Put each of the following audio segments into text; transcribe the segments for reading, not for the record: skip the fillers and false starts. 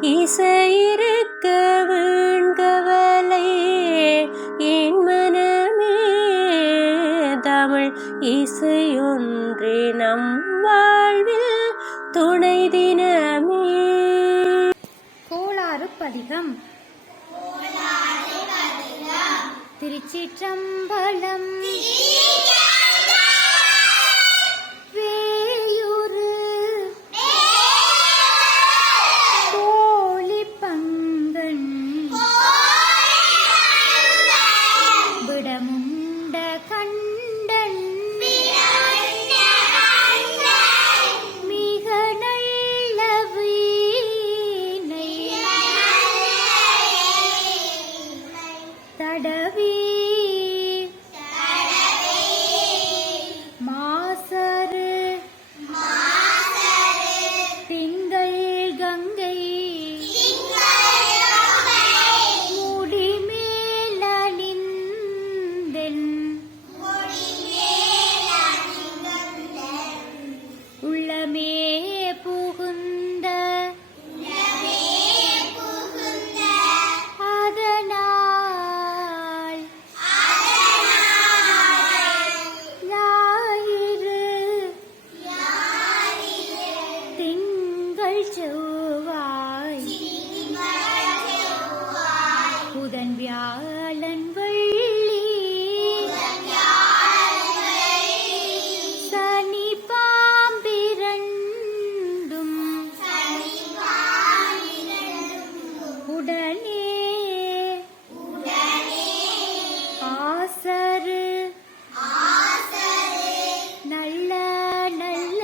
இசையிருக்க வீண்கவலை என் மனமே, தமிழ் இசையொன்றே நம் வாழ்வில் துணை தினமே. கோளாறு பதிகம். திருச்சிற்றம்பலம். தடவி மாசரு திங்கள் கங்கை முடிமேலணிந்தென் உள்ளமே புகுந்த செவ்வாய் புதன் வியாழன் வெள்ளி சனி பாம்பிரண்டும் உடனே ஆசரு நல்ல நல்ல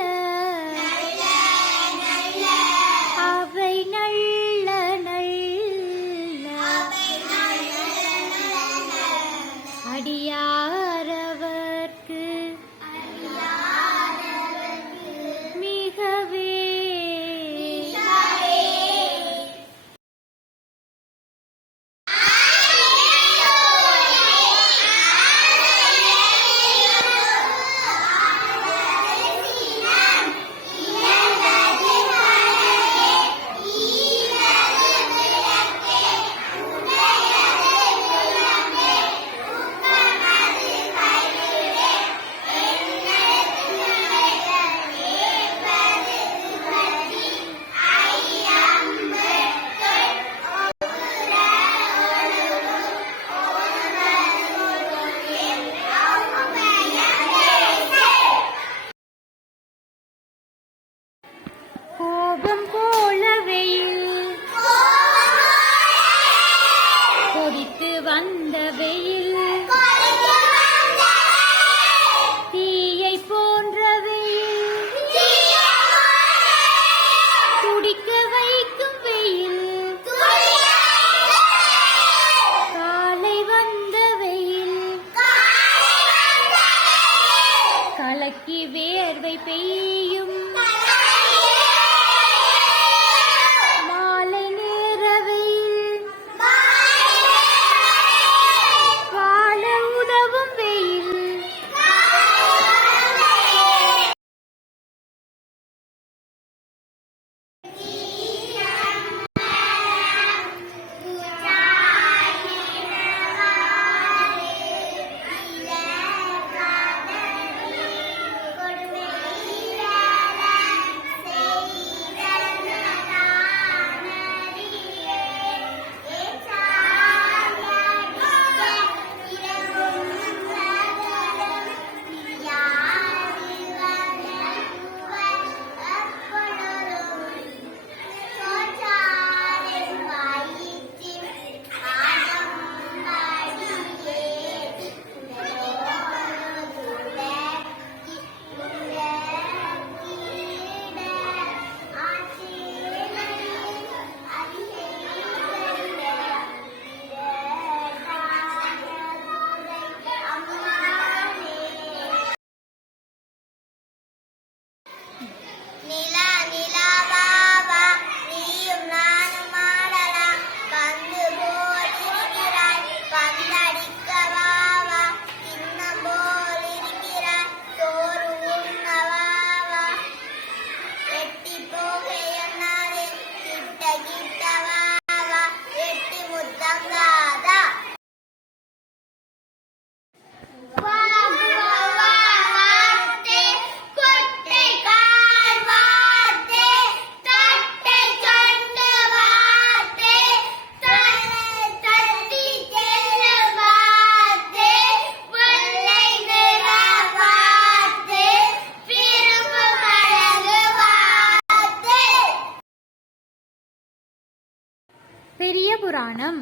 பெரிய புராணம்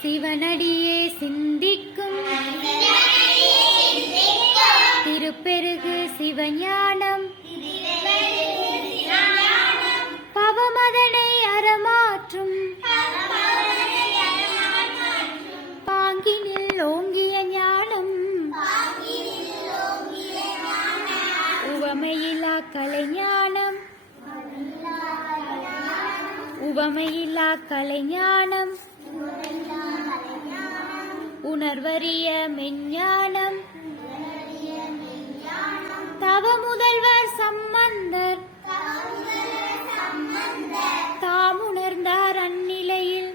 சிவனடியே சிந்திக்கும் திருப்பெருகு சிவஞானம் பவமதனை அறமாற்றும் பாங்கினில் ஓங்கிய ஞானம் உவமையில்லா கலைஞானம் உவமையில்லா கலைஞானம் உணர்வறிய மெஞ்ஞானம் தவ முதல்வர் சம்பந்தர் தாமுணர்ந்தார் அந்நிலையில்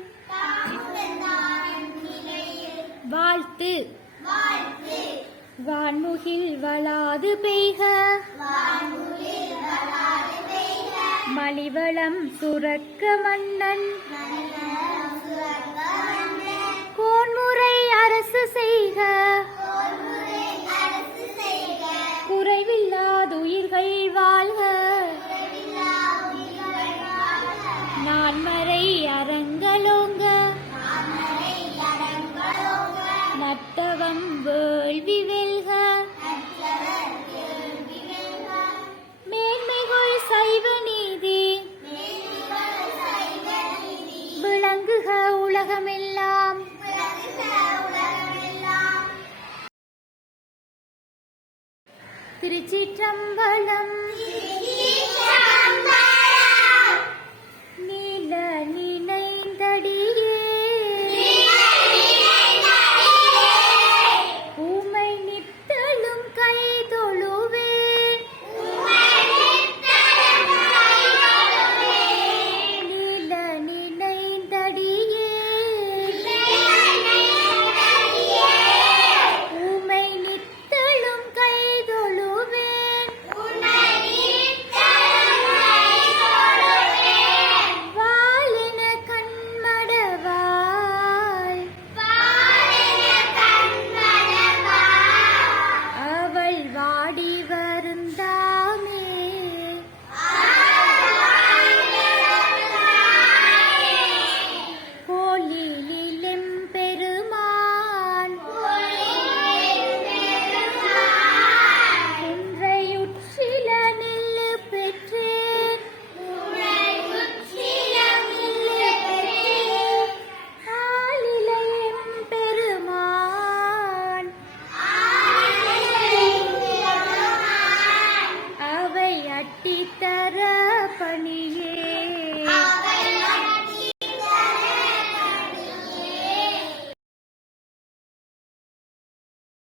வாழ்த்து வான்முகில் வளாது பெய்க மலிவளம் சுரக்க மன்னன் கோன்முறை அரசு செய்க குறைவில்லாதுயிர்கள் வாழ்க நான்மறை அரங்கலோங்க நட்டவம் வேள்வி வெல்க மேன்மைகள் சைவ நீதி விளங்குக உலகமெல்லாம். திருச்சிற்றம்பலம். நீல நினைந்தடியே உமை நித்தலும் கைதொழுவேன் நீல நினைந்தடியே உமை நித்தலும் கைதொழுவேன் வாலின கண்மடவாய் அவள் வாடி வருந்தாமே கோயிலிலும் பெருமான் குன்றையுற்றில நில்லு பெற்றேன் ஆலிலையும் பெருமான் அவை அட்டித்தர பணியே